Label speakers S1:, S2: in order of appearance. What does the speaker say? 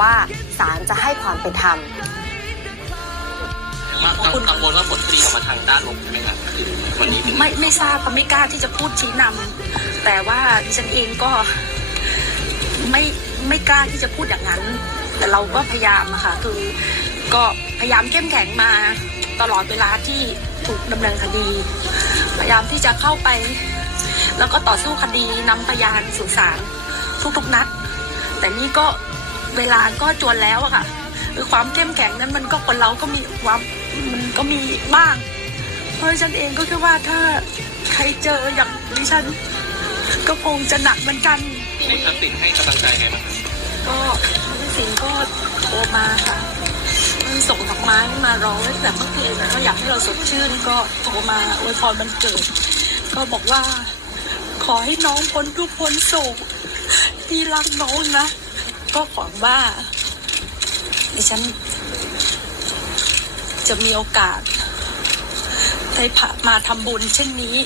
S1: ว่าศาลจะให้ความเป็นธรรม
S2: ว่ากังกังวลว่าผลคดีออกมาทางด้านลบใช่ไหมครับคือวันนี้ถึง
S3: ไม่ไม่ทราบค่ะไม่กล้าที่จะพูดชี้นำแต่ว่าดิฉันเองก็ไม่ไม่กล้าที่จะพูดอย่างนั้น แต่เราก็พยายามอะค่ะคือก็พยายามเข้มแข็งมาตลอดเวลาที่ถูกดำเนินคดี พยายามที่จะเข้าไป แล้วก็ต่อสู้คดีนำพยานสู่ศาลทุกๆนัด แต่นี่ก็ เวลาก็จวนแล้วอะค่ะคือความเข้มแข็งนั้นมันก็คนเราก็มีความมันก็มีบ้าง เพราะฉันเองก็คิดว่าถ้าใครเจออย่างดิฉัน ก็คงจะหนักเหมือนกัน
S2: คุณทักษิณให้กำลังใจไงบ้างครับ
S3: ก็พี่สิงห์ก็โทรมาค่ะส่งดอกไม้มารอไว้แต่เมื่อคืนก็อยากให้เราสดชื่นก็โทรมาอวยพรมันเกิด ก็บอกว่า ขอให้น้องพ้นทุกข์พ้นโศกพี่รักน้องนะ ก็หวังว่าดิฉัน จะมีโอกาสได้มาทำบุญเช่นนี้